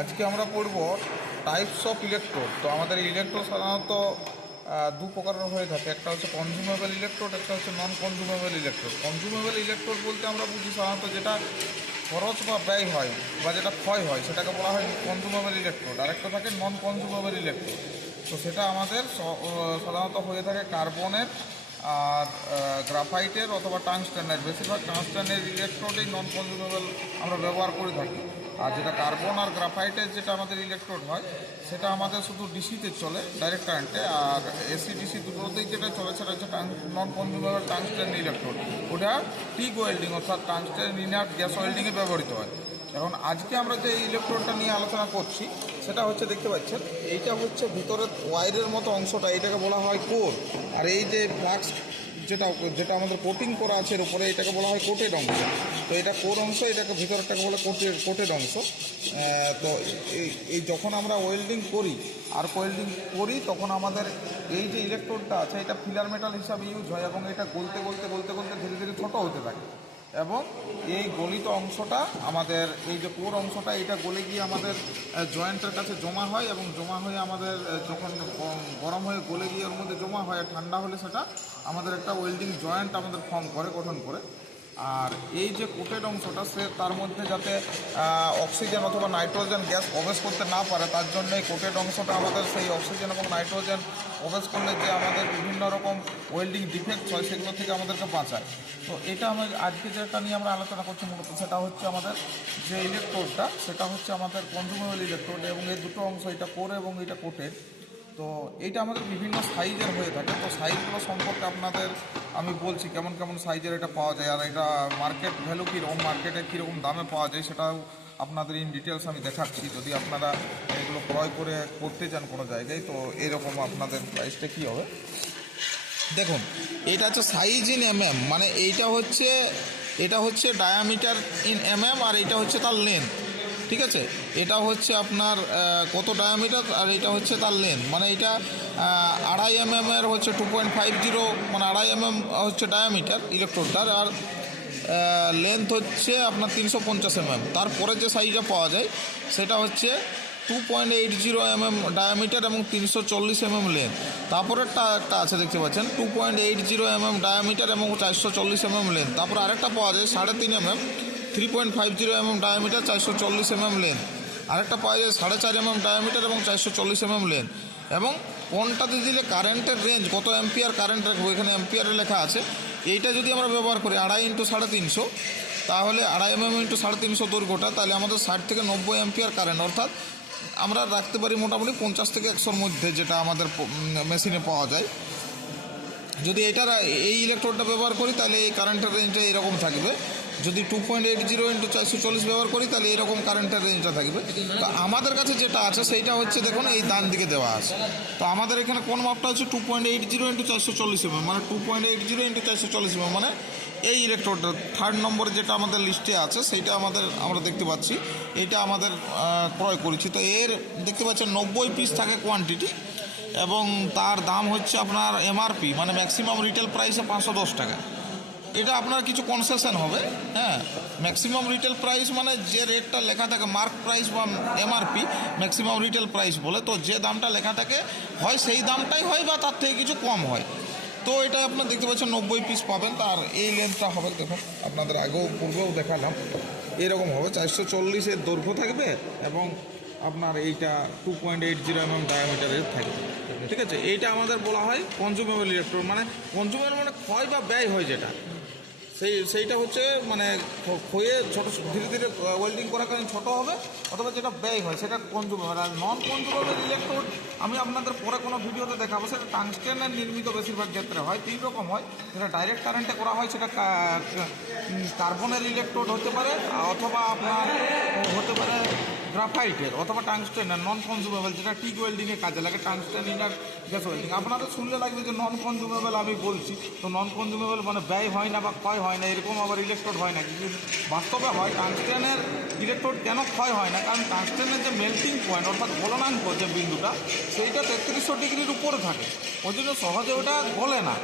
আজকে আমরা পড়ব টাইপস অফ ইলেকট্রোড। তো আমাদের ইলেকট্রোড সাধারণত দু প্রকারের হয়ে থাকে, একটা হচ্ছে কনজিউমেবল ইলেকট্রোড, একটা হচ্ছে নন কনজিউমেবল ইলেকট্রোড। কনজিউমেবল ইলেকট্রোড বলতে আমরা বুঝি সাধারণত যেটা খরচ বা ব্যয় হয় বা যেটা ক্ষয় হয় সেটাকে বলা হয় কনজিউমেবল ইলেকট্রোড। আরেকটা থাকে নন কনজিউমেবল ইলেকট্রোড। তো সেটা আমাদের সাধারণত হয়ে থাকে কার্বনের আর গ্রাফাইটের অথবা টাংস্টেনের। বেশিরভাগ টাংস্টেনের ইলেকট্রোডেই নন কনজিউমেবল আমরা ব্যবহার করে থাকি। আর যেটা কার্বন আর গ্রাফাইটের যেটা আমাদের ইলেকট্রোড হয় সেটা আমাদের শুধু ডিসিতে চলে, ডাইরেক্ট কারেন্টে। আর এসি ডিসি দুটোতেই যেটা চলে সেটা হচ্ছে নন কনজিউমেবল টাংস্টেন ইলেকট্রোড। ওটা টিগ ওয়েল্ডিং অর্থাৎ টাংস্টেন ইনার্ট গ্যাস ওয়েল্ডিংয়ে ব্যবহৃত হয়। এখন আজকে আমরা যে ইলেকট্রোডটা নিয়ে আলোচনা করছি সেটা হচ্ছে, দেখতে পাচ্ছেন এইটা হচ্ছে ভিতরের ওয়াইরের মতো অংশটা, এইটাকে বলা হয় কোর। আর এই যে ফ্লাক্স যেটা যেটা আমাদের কোটিং করা আছে এর উপরে, এটাকে বলা হয় কোটেড অংশ। তো এটা কোর অংশ, এটাকে ভিতরটাকে বলে কোটেড অংশ। তো এই যখন আমরা ওয়েল্ডিং করি আর ওয়েল্ডিং করি তখন আমাদের এই যে ইলেকট্রোডটা আছে এটা ফিলার মেটাল হিসাবে ইউজ হয় এবং এটা গলতে গলতে গলতে গলতে ধীরে ধীরে ছোটো হতে থাকে। এবং এই গলিত অংশটা আমাদের এই যে কোর অংশটা এটা গলে গিয়ে আমাদের জয়েন্টের কাছে জমা হয় এবং জমা হয়ে আমাদের যখন গরম হয়ে গলে গিয়ে ওর মধ্যে জমা হয়, ঠান্ডা হলে সেটা আমাদের একটা ওয়েল্ডিং জয়েন্ট আমাদের ফর্ম করে, গঠন করে। আর এই যে কোটেড অংশটা সে তার মধ্যে যাতে অক্সিজেন অথবা নাইট্রোজেন গ্যাস প্রবেশ করতে না পারে তার জন্য এই কোটেড অংশটা আমাদের সেই অক্সিজেন এবং নাইট্রোজেন প্রবেশ করলে যে আমাদের বিভিন্ন রকম ওয়েল্ডিং ডিফেক্ট হয় সেগুলো থেকে আমাদেরকে বাঁচায়। তো এটা আমরা আজকে যেটা নিয়ে আমরা আলোচনা করছি মূলত সেটা হচ্ছে আমাদের যে ইলেকট্রোডটা সেটা হচ্ছে আমাদের কনজিউমেবল ইলেকট্রোড এবং এই দুটো অংশ, এটা কোর এবং এটা কোটেড। তো এইটা আমাদের বিভিন্ন সাইজের হয়ে থাকে। তো সাইজগুলো সম্পর্কে আপনাদের আমি বলছি কেমন কেমন সাইজের এটা পাওয়া যায় আর এটা মার্কেট ভ্যালু কীরকম, মার্কেটে কীরকম দামে পাওয়া যায় সেটাও আপনাদের ইন ডিটেলস আমি দেখাচ্ছি। যদি আপনারা এগুলো ক্রয় করে করতে চান কোনো জায়গায় তো এরকম আপনাদের প্রাইসটা কী হবে দেখুন। এটা হচ্ছে সাইজ ইন এমএম, মানে এটা হচ্ছে ডায়ামিটার ইন এমএম আর এটা হচ্ছে তার লেন্থ। ঠিক আছে, এটা হচ্ছে আপনার কত ডায়ামিটার আর এটা হচ্ছে তার লেন্থ, মানে এটা 2.5 mm এর হচ্ছে 2.50, মানে 2.5 mm হচ্ছে ডায়ামিটার ইলেকট্রোডটার, আর লেন্থ হচ্ছে আপনার 350 mm। তারপরে যে সাইজটা পাওয়া যায় সেটা হচ্ছে 2.80 mm ডায়ামিটার এবং 340 mm লেন্থ। তারপরেরটা একটা আছে দেখতে পাচ্ছেন 2.80 mm ডায়ামিটার এবং 440 mm লেন্থ। তারপরে আরেকটা পাওয়া যায় 3.5 mm 3.50 mm diameter 440 mm length. আরেকটা পাওয়া যায় 4.5 mm ডায়ামিটার এবং 440 mm লেন্থ। এবং কোনটাতে দিলে কারেন্টের রেঞ্জ কত অ্যাম্পিয়ার কারেন্ট রাখবো এখানে অ্যাম্পিয়ারে লেখা আছে। এইটা যদি আমরা ব্যবহার করি 2.5 × 350, তাহলে 2.5 mm × 350 দৈর্ঘ্যটা, তাহলে আমাদের 60 থেকে 90 অ্যাম্পিয়ার কারেন্ট, অর্থাৎ আমরা রাখতে পারি মোটামুটি 50 থেকে 100-র মধ্যে, যেটা আমাদের মেশিনে পাওয়া যায়। যদি এই ইলেকট্রোডটা ব্যবহার করি তাহলে এই কারেন্টের রেঞ্জটা এরকম থাকবে। যদি 2.80 × 440 ব্যবহার করি তাহলে এরকম কারেন্টের রেঞ্জটা থাকবে। তো আমাদের কাছে যেটা আছে সেইটা হচ্ছে দেখুন এই ডান দিকে দেওয়া আছে। তো আমাদের এখানে কোন মাপটা হচ্ছে 2.80 × 440 mm, মানে 2.80 × 440 mm, মানে এই ইলেকট্রোডটা 3rd নম্বরে যেটা আমাদের লিস্টে আছে সেইটা আমরা দেখতে পাচ্ছি, এইটা আমাদের ক্রয় করেছি। তো এর দেখতে পাচ্ছেন 90 পিস থাকে কোয়ান্টিটি এবং তার দাম হচ্ছে আপনার এমআরপি, মানে ম্যাক্সিমাম রিটেল প্রাইসে 510 টাকা। এটা আপনার কিছু কনসেশন হবে, হ্যাঁ। ম্যাক্সিমাম রিটেল প্রাইস মানে যে রেটটা লেখা থাকে মার্ক প্রাইস বা এমআরপি, ম্যাক্সিমাম রিটেল প্রাইস বলে। তো যে দামটা লেখা থাকে হয় সেই দামটাই হয় বা তার থেকে কিছু কম হয়। তো এটা আপনার দেখতে পাচ্ছেন 90 পিস পাবেন। তার এই লেন্থটা হবে দেখুন, আপনাদের পূর্বেও দেখালাম, এরকম হবে 440-এর দৈর্ঘ্য থাকবে এবং আপনার এইটা 2.80 mm ডায়ামিটারের থাকবে। ঠিক আছে, এইটা আমাদের বলা হয় কনজিউমেবল ইলেকট্রোড, মানে কনজিউমেবল মানে ক্ষয় বা ব্যয় হয় যেটা, সেইটা হচ্ছে মানে ক্ষয়ে ছোটো ধীরে ধীরে ওয়েল্ডিং করার কারণে ছোটো হবে, অথবা যেটা ব্যয় হয় সেটা কনজিউমেবল। আর নন কনজিউমেবল ইলেকট্রোড আমি আপনাদের পরে কোনো ভিডিওতে দেখাবো। সেটা টাংস্টেনের নির্মিত বেশিরভাগ ক্ষেত্রে হয়। 3 রকম হয়, যেটা ডাইরেক্ট কারেন্টে করা হয় সেটা কার্বনের ইলেকট্রোড হতে পারে, অথবা আপনার হতে পারে গ্রাফাইটের, অথবা টাংস্টেনের নন কনজিউমেবল, যেটা টিগ ওয়েল্ডিংয়ে কাজে লাগে, টাংস্টেন ইনার গ্যাস ওয়েল্ডিং। আপনাদের শুনলে লাগবে যে নন কনজিউমেবল আমি বলছি, তো নন কনজিউমেবল মানে ব্যয় হয় না বা ক্ষয় হয় না, এরকম আবার ইলেকট্রোড হয় না। কিন্তু বাস্তবে হয়। টাংস্টেনের ইলেকট্রোড কেন ক্ষয় হয় না, কারণ টাংস্টেনের যে মেল্টিং পয়েন্ট অর্থাৎ গলনাঙ্ক যে বিন্দুটা সেইটা 3300 ডিগ্রির উপরে থাকে, ওই জন্য সহজে ওটা গলে না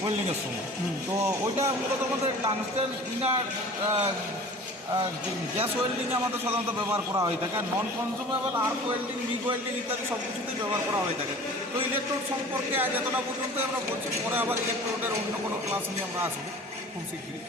ওয়েল্ডিংয়ের সময়। তো ওইটা মূলত আমাদের টাংস্টেন ইনার গ্যাস ওয়েল্ডিংয়ে আমাদের সাধারণত ব্যবহার করা হয়ে থাকে, আর non consumable arc welding, MIG welding ইত্যাদি সব কিছুতেই ব্যবহার করা হয়ে থাকে। তো ইলেকট্রোড সম্পর্কে আজ এতটা পর্যন্তই আমরা বলছি, পরে আবার ইলেকট্রোডের অন্য কোনো ক্লাস নিয়ে আমরা আসবো খুব শীঘ্রই।